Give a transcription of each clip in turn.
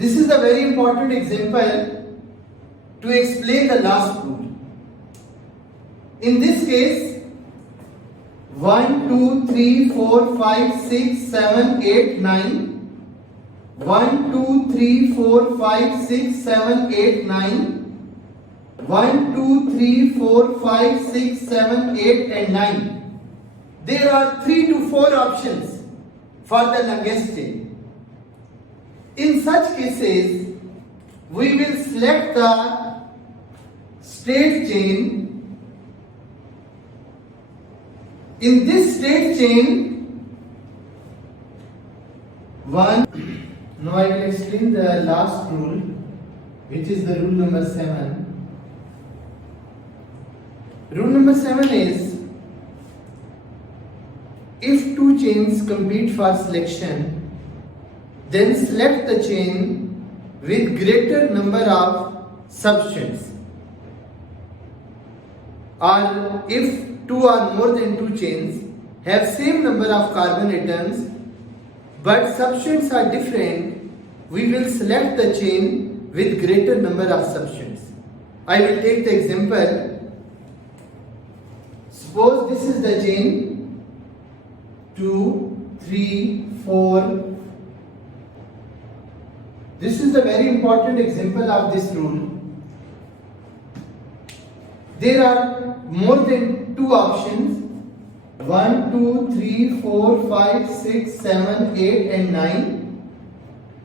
This is a very important example to explain the last rule. In this case, 1, 2, 3, 4, 5, 6, 7, 8, 9. 1, 2, 3, 4, 5, 6, 7, 8, 9. 1, 2, 3, 4, 5, 6, 7, 8 and 9. There are 3 to 4 options for the longest chain. In such cases, we will select the straight chain. In this straight chain, now I will explain the last rule, which is the rule number 7. Rule number 7 is, if two chains compete for selection, then select the chain with greater number of substituents. Or if two or more than two chains have same number of carbon atoms but substituents are different, we will select the chain with greater number of substituents. I will take the example. Suppose this is the chain 2, 3, 4. This is the very important example of this rule. There are more than 2 options. 1, 2, 3, 4, 5, 6, 7, 8 and 9.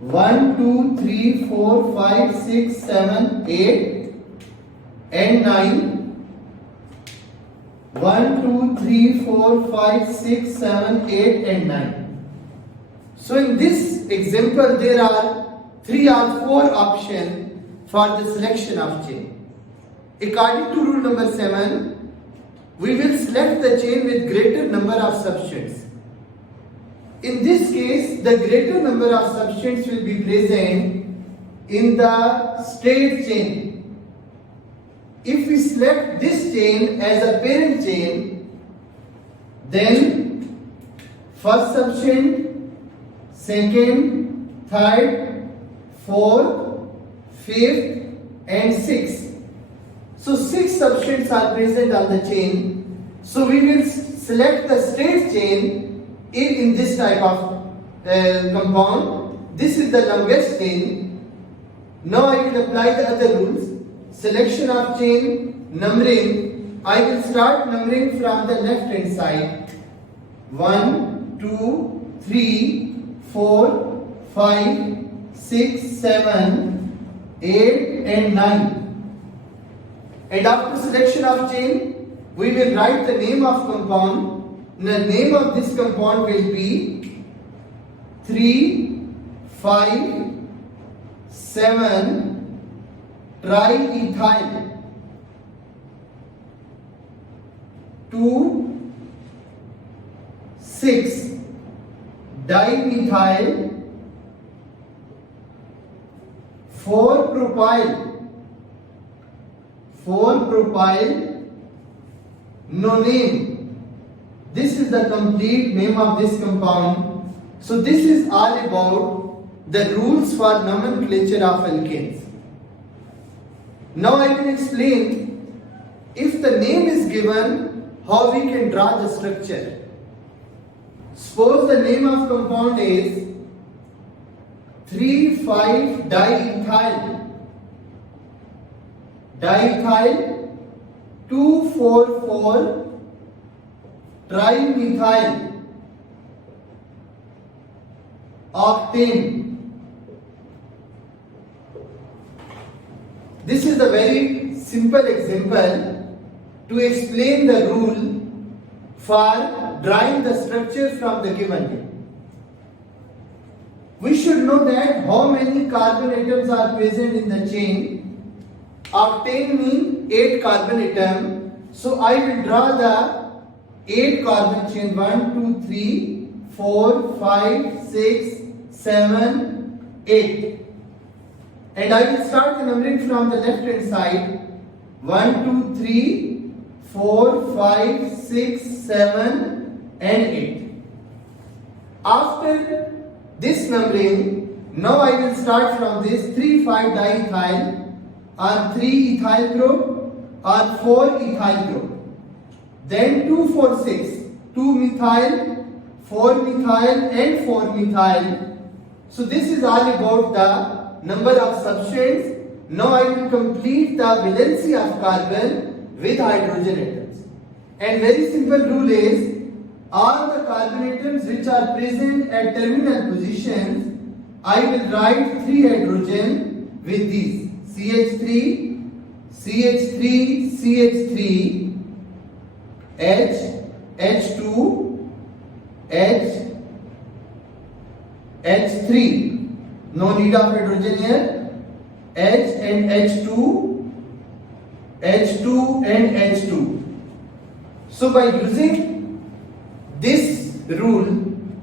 1, 2, 3, 4, 5, 6, 7, 8 and 9. 1, 2, 3, 4, 5, 6, 7, 8 and 9. So in this example there are 3 or 4 options for the selection of chain. According to rule number 7, we will select the chain with greater number of substituents. In this case, the greater number of substituents will be present in the straight chain. If we select this chain as a parent chain, then first substituent, second, third, fourth, fifth and sixth. So 6 substituents are present on the chain. So we will select the straight chain in this type of compound. This is the longest chain. Now I will apply the other rules. Selection of chain, numbering. I will start numbering from the left hand side. 1, 2, 3, 4, 5, 6, 7, 8 and 9. And after selection of chain, we will write the name of compound. The name of this compound will be 3, 5, 7 triethyl 2, 6 dimethyl 4 propyl nonene. This is the complete name of this compound. So this is all about the rules for nomenclature of alkanes. Now I will explain, if the name is given, how we can draw the structure. Suppose the name of compound is 3,5 diethyl 2,4,4 trimethyl octane. This is a very simple example to explain the rule for drawing the structure from the given name. We should know that how many carbon atoms are present in the chain. Octane means 8 carbon atom. So I will draw the 8 carbon chain. 1, 2, 3, 4, 5, 6, 7, 8. And I will start the numbering from the left hand side. 1, 2, 3, 4, 5, 6, 7 and 8. After this numbering, Now I will start from this 3,5-diethyl on 3-ethyl group on 4-ethyl group. Then 2,4,6, 2-methyl, 4-methyl and 4-methyl. So this is all about the number of substituents. Now I will complete the valency of carbon with hydrogen atoms. And very simple rule is, all the carbon atoms which are present at terminal positions, I will write 3 hydrogen with these CH3, CH3, CH3, H, H2, H, H3. No need of hydrogen here. H and H2, H2 and H2. So by using this rule,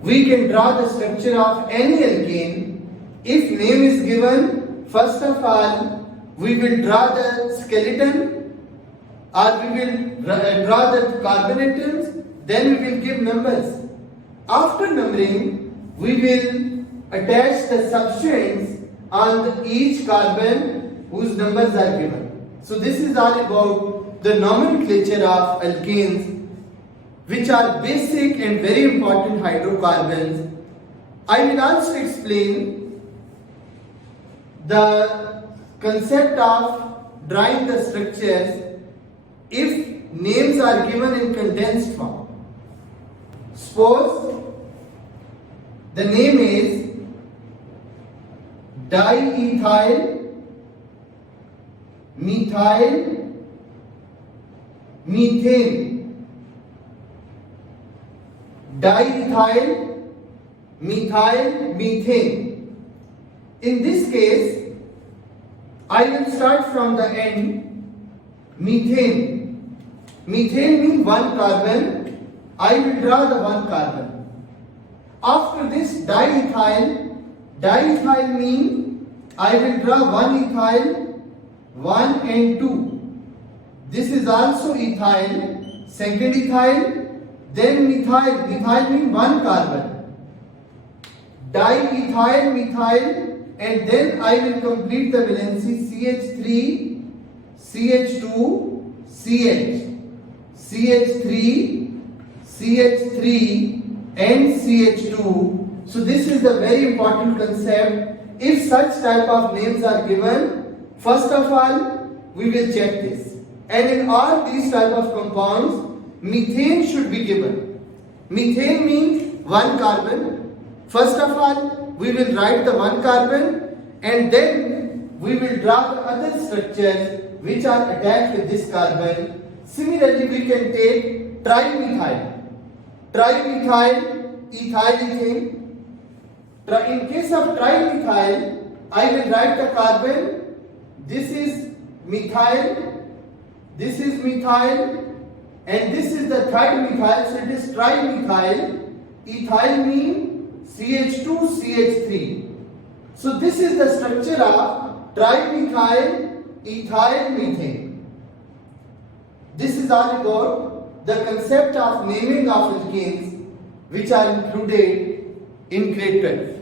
we can draw the structure of any alkane. If name is given, first of all, we will draw the skeleton, or we will draw the carbon atoms, then we will give numbers. After numbering, we will attach the substituents on each carbon whose numbers are given. So this is all about the nomenclature of alkanes, which are basic and very important hydrocarbons. I will also explain the concept of drawing the structures if names are given in condensed form. Suppose the name is diethyl, methyl, methane. Diethyl, methyl, methane. In this case, I will start from the end. Methane. Methane means 1 carbon. I will draw the 1 carbon. After this, diethyl. Diethyl means I will draw 1 ethyl, 1 and 2. This is also ethyl. Second ethyl. Then methyl. Methyl means 1 carbon. Diethyl, methyl. And then I will complete the valency CH3, CH2, CH, CH3, CH3 and CH2. So this is the very important concept. If such type of names are given, first of all, we will check this. And in all these type of compounds, methane should be given. Methane means 1 carbon. First of all, we will write the 1 carbon and then we will draw the other structures which are attached with this carbon. Similarly, we can take trimethyl. Trimethyl, ethyl, ethane. In case of trimethyl, I will write the carbon. This is methyl, this is methyl, and this is the third methyl, so it is trimethyl. Ethyl means CH2, CH3. So this is the structure of trimethyl, ethyl, methane. This is all about the concept of naming of alkanes which are included in grade 12.